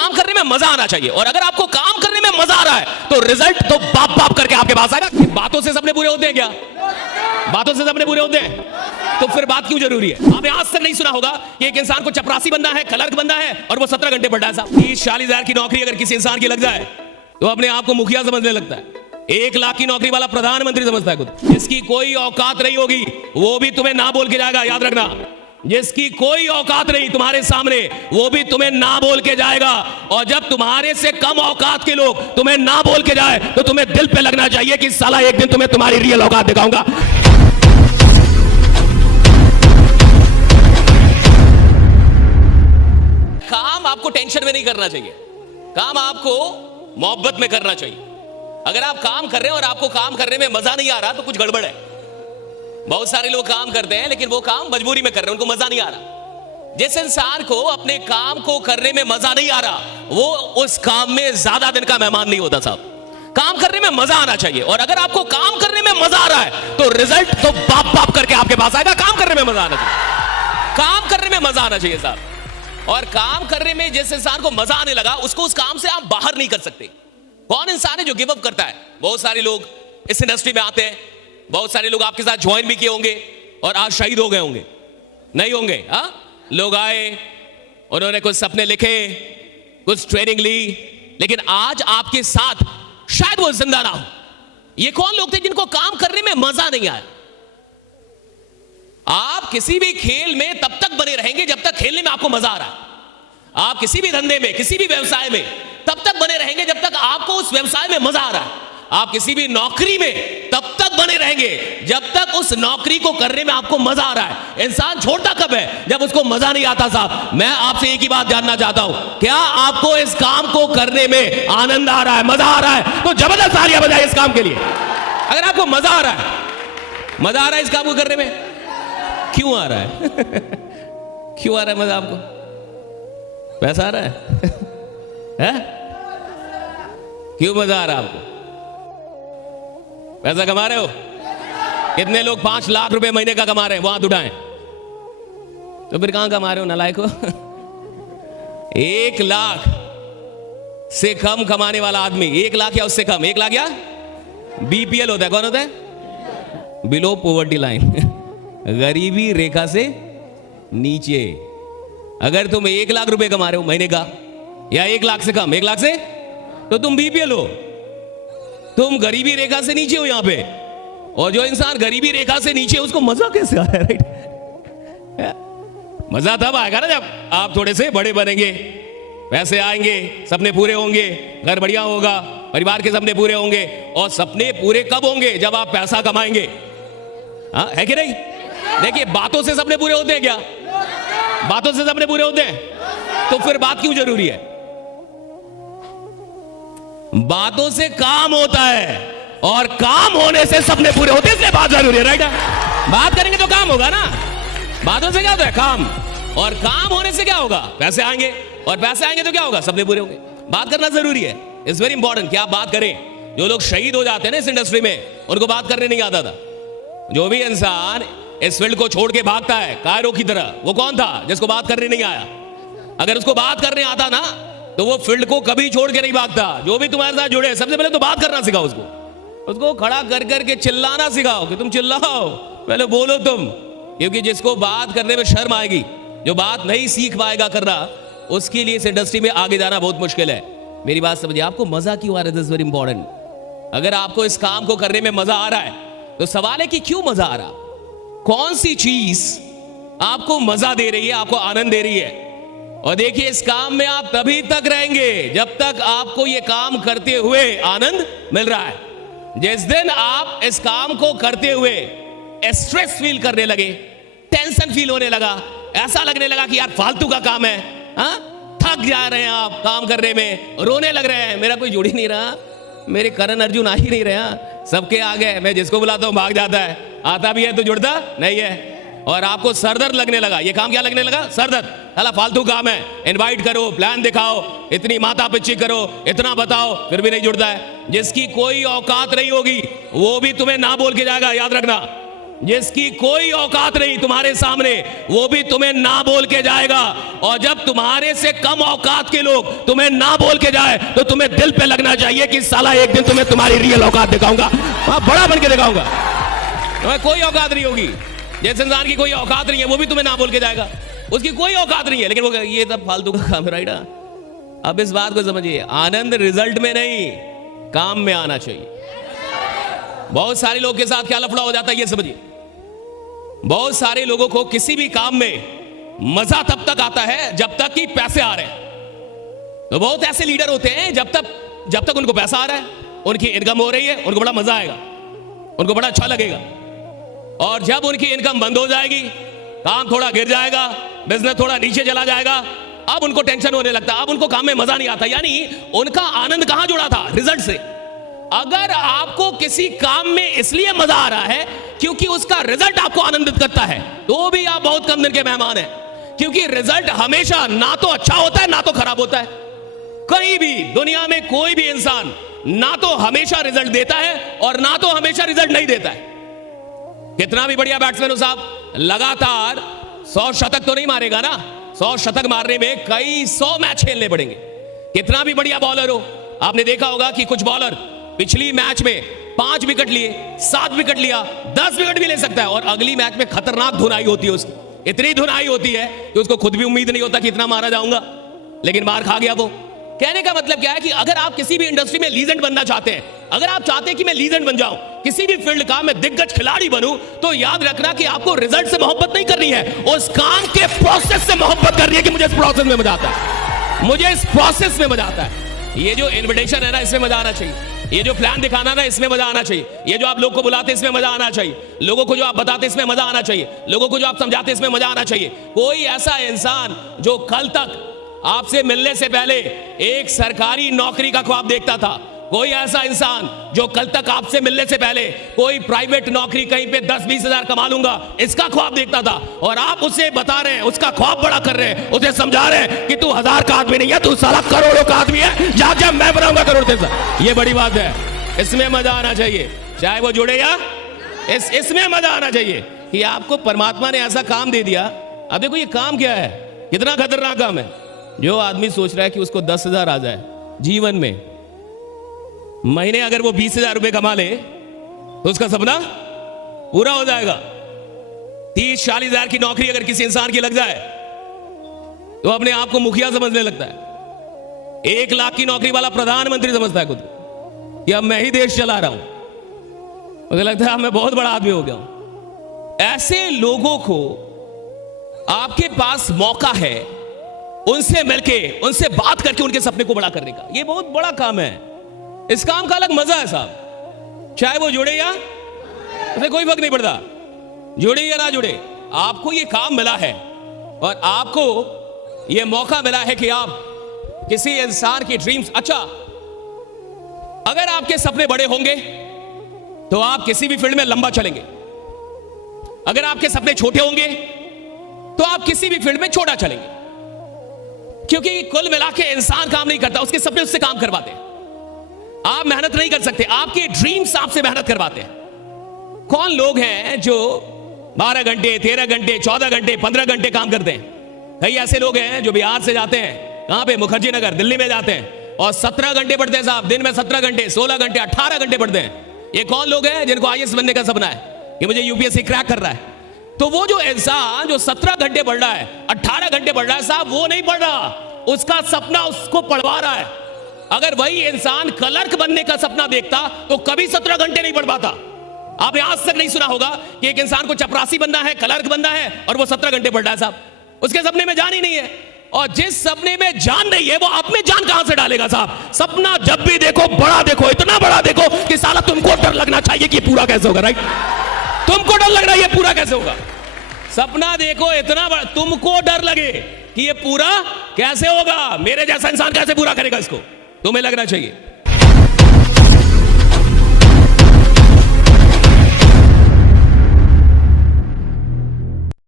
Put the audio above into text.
काम करने में मजा आना चाहिए, और अगर आपको काम करने में मजा आ रहा है तो रिजल्ट तो बाप बाप करके आपके पास आएगा। बातों से सबने पूरे होते हैं क्या? बातों से सबने पूरे होते हैं, तो फिर बात क्यों जरूरी है? आपने आज तक नहीं सुना होगा कि एक इंसान को चपरासी बनना है, क्लर्क बनना है, और वो 17 घंटे पढ़ा है साहब। 30-40 की नौकरी अगर किसी इंसान की लग जाए तो अपने आप को मुखिया समझने लगता है। 1 लाख की नौकरी वाला प्रधानमंत्री समझता है खुद। जिसकी कोई औकात नहीं होगी वो भी तुम्हें ना बोल के जाएगा, याद रखना। जिसकी कोई औकात नहीं तुम्हारे सामने वो भी तुम्हें ना बोल के जाएगा, और जब तुम्हारे से कम औकात के लोग तुम्हें ना बोल के जाए तो तुम्हें दिल पे लगना चाहिए कि साला एक दिन तुम्हें तुम्हारी रियल औकात दिखाऊंगा। काम आपको टेंशन में नहीं करना चाहिए, काम आपको मोहब्बत में करना चाहिए। अगर आप काम कर रहे हैं और आपको काम करने में मजा नहीं आ रहा तो कुछ गड़बड़ है। बहुत सारे लोग काम करते हैं लेकिन वो काम मजबूरी में कर रहे हैं, उनको मजा नहीं आ रहा। जिस इंसान को अपने काम को करने में मजा नहीं आ रहा वो उस काम में ज्यादा दिन का मेहमान नहीं होता साहब। काम करने में मजा आना चाहिए, और अगर आपको काम करने में मजा आ रहा है तो रिजल्ट तो बाप बाप करके आपके पास आएगा। काम करने में मजा आना चाहिए, काम करने में मजा आना चाहिए साहब। और काम करने में जिस इंसान को मजा आने लगा उसको उस काम से आप बाहर नहीं कर सकते। कौन इंसान है जो गिव अप करता है? बहुत सारे लोग इस इंडस्ट्री में आते हैं, बहुत सारे लोग आपके साथ ज्वाइन भी किए होंगे और आज शहीद हो गए होंगे, नहीं होंगे? लोग आए, उन्होंने कुछ सपने लिखे, कुछ ट्रेनिंग ली, लेकिन आज आपके साथ शायद वो जिंदा ना हो। ये कौन लोग थे जिनको काम करने में मजा नहीं आया? आप किसी भी खेल में तब तक बने रहेंगे जब तक खेलने में आपको मजा आ रहा है। आप किसी भी धंधे में, किसी भी व्यवसाय में तब तक बने रहेंगे जब तक आपको उस व्यवसाय में मजा आ रहा है। आप किसी भी नौकरी में तब तक बने रहेंगे जब तक उस नौकरी को करने में आपको मजा आ रहा है। इंसान छोड़ता कब है? जब उसको मजा नहीं आता साहब। मैं आपसे एक ही बात जानना चाहता हूं, क्या आपको इस काम को करने में आनंद आ रहा है, मजा आ रहा है? तो जबरदस्त तालियां बजाइए इस काम के लिए। अगर आपको मजा आ रहा है, मजा आ रहा है इस काम को करने में, क्यों आ रहा है? क्यों आ रहा है मजा आपको? पैसा आ रहा है? क्यों मजा आ रहा है आपको? पैसा कमा रहे हो? कितने लोग 5 लाख रुपए महीने का कमा रहे हैं? वो हाथ उठाएं। तो फिर कहां कमा रहे हो नालायक हो? 1 लाख से कम कमाने वाला आदमी, 1 लाख या उससे कम, 1 लाख या बीपीएल होता है। कौन होता है? बिलो पॉवर्टी लाइन, गरीबी रेखा से नीचे। अगर तुम 1 लाख रुपए कमा रहे हो महीने का, या 1 लाख से कम, 1 लाख से, तो तुम बीपीएल हो, तुम गरीबी रेखा से नीचे हो यहां पे। और जो इंसान गरीबी रेखा से नीचे है उसको मजा कैसे आ रहा है? राइट? मजा तब आएगा ना जब आप थोड़े से बड़े बनेंगे, पैसे आएंगे, सपने पूरे होंगे, घर बढ़िया होगा, परिवार के सपने पूरे होंगे। और सपने पूरे कब होंगे? जब आप पैसा कमाएंगे। है कि नहीं? देखिए, बातों से सपने पूरे होते हैं क्या? बातों से सपने पूरे होते हैं, तो फिर बात क्यों जरूरी है? बातों से काम होता है और काम होने से सपने पूरे होते हैं, इसलिए बात जरूरी है। राइट? बात करेंगे तो काम होगा ना। बातों से क्या होता है? काम। और काम होने से क्या होगा? पैसे आएंगे, और पैसे आएंगे तो क्या होगा? सपने पूरे होंगे। बात करना जरूरी है, इट्स वेरी इंपॉर्टेंट कि आप बात करें। जो लोग शहीद हो जाते हैं ना इस इंडस्ट्री में, उनको बात करने नहीं आता था। जो भी इंसान इस फील्ड को छोड़ के भागता है कायरो की तरह, वो कौन था? जिसको बात करने नहीं आया। अगर उसको बात करने आता ना तो वो फील्ड को कभी छोड़ के नहीं भागता। जो भी तुम्हारे साथ जुड़े, सबसे पहले तो बात करना सिखाओ उसको खड़ा कर करके चिल्लाना सिखाओ कि तुम चिल्लाओ, पहले बोलो तुम। क्योंकि जिसको बात करने में शर्म आएगी, जो बात नहीं सीख पाएगा करना, उसके लिए इस इंडस्ट्री में आगे जाना बहुत मुश्किल है। मेरी बात समझिए, आपको मजा क्यों आ रहा है? This is very important. अगर आपको इस काम को करने में मजा आ रहा है तो सवाल है कि क्यों मजा आ रहा? कौन सी चीज आपको मजा दे रही है, आपको आनंद दे रही है? और देखिए, इस काम में आप तभी तक रहेंगे जब तक आपको यह काम करते हुए आनंद मिल रहा है। जिस दिन आप इस काम को करते हुए स्ट्रेस फील करने लगे, टेंशन फील होने लगा, ऐसा लगने लगा कि यार फालतू का काम है, थक जा रहे हैं आप काम करने में, रोने लग रहे हैं, मेरा कोई जुड़ ही नहीं रहा, मेरे करण अर्जुन आ ही नहीं रहा, सबके आगे मैं जिसको बुलाता हूं भाग जाता है, आता भी है तो जुड़ता नहीं है। और आपको सरदर्द लगने लगा। ये काम क्या लगने लगा? सरदर्द। साला फालतू काम है, इनवाइट करो, प्लान दिखाओ, इतनी माथा पिच्ची करो, इतना बताओ, फिर भी नहीं जुड़ता है। जिसकी कोई औकात नहीं होगी वो भी तुम्हें ना बोल के जाएगा, याद रखना। जिसकी कोई औकात नहीं तुम्हारे सामने, वो भी तुम्हें ना बोल के जाएगा। और जब तुम्हारे से कम औकात के लोग तुम्हें ना बोल के जाए तो तुम्हें दिल पे लगना चाहिए कि साला एक दिन तुम्हें तुम्हारी रियल औकात दिखाऊंगा, बड़ा बन के दिखाऊंगा। तुम्हें कोई औकात नहीं होगी। जिस इंसान की कोई औकात नहीं है वो भी तुम्हें ना बोल के जाएगा, उसकी कोई औकात नहीं है, लेकिन वो ये सब फालतू का काम है, राइट। अब इस बात को समझिए, आनंद रिजल्ट में नहीं, काम में आना चाहिए। बहुत सारे लोग के साथ क्या लफड़ा हो जाता है ये समझिए। बहुत सारे लोगों को किसी भी काम में मजा तब तक आता है जब तक कि पैसे आ रहे हैं। तो बहुत ऐसे लीडर होते हैं जब तक उनको पैसा आ रहा है, उनकी इनकम हो रही है, उनको बड़ा मजा आएगा, उनको बड़ा अच्छा लगेगा। और जब उनकी इनकम बंद हो जाएगी, काम थोड़ा गिर जाएगा, बिजनेस थोड़ा नीचे चला जाएगा, अब उनको टेंशन होने लगता है, अब उनको काम में मजा नहीं आता। यानी उनका आनंद कहां जुड़ा था? रिजल्ट से। अगर आपको किसी काम में इसलिए मजा आ रहा है क्योंकि उसका रिजल्ट आपको आनंदित करता है, तो भी आप बहुत कम दिन के मेहमान हैं। क्योंकि रिजल्ट हमेशा ना तो अच्छा होता है ना तो खराब होता है। कहीं भी दुनिया में कोई भी इंसान ना तो हमेशा रिजल्ट देता है और ना तो हमेशा रिजल्ट नहीं देता है। कितना भी बढ़िया बैट्समैन हो साहब, लगातार 100 शतक तो नहीं मारेगा ना। 100 शतक मारने में कई 100 मैच खेलने पड़ेंगे। कितना भी बढ़िया बॉलर हो, आपने देखा होगा कि कुछ बॉलर पिछली मैच में 5 विकेट लिए, 7 विकेट लिया, 10 विकेट भी ले सकता है, और अगली मैच में खतरनाक धुनाई होती है उसकी। इतनी धुनाई होती है कि उसको खुद भी उम्मीद नहीं होता कि इतना मारा जाऊंगा, लेकिन मार खा गया वो। कहने का मतलब क्या है कि अगर आप किसी भी इंडस्ट्री में लीजेंड बनना चाहते हैं, अगर आप चाहते हैं कि मैं लीजेंड बन जाऊं, किसी भी फील्ड का मैं दिग्गज खिलाड़ी बनूं, तो याद रखना कि आपको रिजल्ट से मोहब्बत नहीं करनी है, उस काम के प्रोसेस से मोहब्बत करनी है कि मुझे इस प्रोसेस में मजा आता है, मुझे इस प्रोसेस में मजा आता है। ये जो इन्विटेशन है ना, इसमें मजा आना चाहिए। ये जो प्लान दिखाना ना, इसमें मजा आना चाहिए। ये जो आप लोग को बुलाते इसमें मजा आना चाहिए। लोगों को जो आप बताते इसमें मजा आना चाहिए। लोगों को जो आप समझाते इसमें मजा आना चाहिए। कोई ऐसा इंसान जो कल तक आपसे मिलने से पहले एक सरकारी नौकरी का ख्वाब देखता था, कोई ऐसा इंसान जो कल तक आपसे मिलने से पहले कोई प्राइवेट नौकरी कहीं पे 10-20 हजार कमा लूंगा इसका ख्वाब देखता था, और आप उसे बता रहे हैं, उसका ख्वाब बड़ा कर रहे हैं, उसे समझा रहे हैं कि तू 1000 का आदमी नहीं है, तू साला करोड़ों का आदमी है, जा मैं बनाऊंगा करोड़ तेरा। ये बड़ी बात है, इसमें मजा आना चाहिए, चाहे वो जुड़े या इसमें मजा आना चाहिए कि आपको परमात्मा ने ऐसा काम दे दिया। अब देखो ये काम क्या है, कितना खतरनाक काम है। जो आदमी सोच रहा है कि उसको 10,000 आ जाए जीवन में, महीने अगर वो 20,000 रुपए कमा ले तो उसका सपना पूरा हो जाएगा। 30-40 हजार की नौकरी अगर किसी इंसान की लग जाए तो अपने आप को मुखिया समझने लगता है। 1 लाख की नौकरी वाला प्रधानमंत्री समझता है खुद को कि अब मैं ही देश चला रहा हूं। मुझे लगता है मैं बहुत बड़ा आदमी हो गया हूं। ऐसे लोगों को आपके पास मौका है उनसे मिलके, उनसे बात करके उनके सपने को बड़ा करने का। ये बहुत बड़ा काम है, इस काम का अलग मजा है साहब। चाहे वो जुड़े या उसे कोई फर्क नहीं पड़ता, जुड़े या ना जुड़े, आपको ये काम मिला है और आपको ये मौका मिला है कि आप किसी इंसान की ड्रीम्स, अच्छा अगर आपके सपने बड़े होंगे तो आप किसी भी फील्ड में लंबा चलेंगे। अगर आपके सपने छोटे होंगे तो आप किसी भी फील्ड में छोटा चलेंगे, क्योंकि कुल मिला के इंसान काम नहीं करता, उसके सपने उससे काम करवाते हैं। आप मेहनत नहीं कर सकते, आपके ड्रीम्स आपसे मेहनत करवाते हैं। कौन लोग हैं जो 12 घंटे 13 घंटे 14 घंटे 15 घंटे काम करते हैं? कई ऐसे लोग हैं जो बिहार से जाते हैं, कहां पे, मुखर्जी नगर दिल्ली में जाते हैं और 17 घंटे पढ़ते हैं साहब, दिन में 17 घंटे 16 घंटे 18 घंटे पढ़ते हैं। ये कौन लोग हैं जिनको IAS बनने का सपना है कि मुझे UPSC क्रैक कर रहा है? तो वो जो इंसान जो 17 घंटे पढ़ रहा है, 18 घंटे पढ़ रहा है साहब, वो नहीं पढ़ रहा, उसका सपना उसको पढ़वा रहा है। अगर वही इंसान क्लर्क बनने का सपना देखता तो कभी 17 घंटे नहीं पढ़ पाता। आपने आज तक नहीं सुना होगा कि एक इंसान को चपरासी बनना है, क्लर्क बनना है और वो 17 घंटे पढ़ रहा है साहब, उसके सपने में जान ही नहीं है। और जिस सपने में जान नहीं है वो आप में जान कहां से डालेगा साहब? सपना जब भी देखो बड़ा देखो, इतना बड़ा देखो कि साला तुमको डर लगना चाहिए कि पूरा कैसे होगा, राइट? तुमको डर लग रहा है ये पूरा कैसे होगा। सपना देखो इतना बड़ा, तुमको डर लगे कि ये पूरा कैसे होगा, मेरे जैसा इंसान कैसे पूरा करेगा इसको, तुम्हें लगना चाहिए।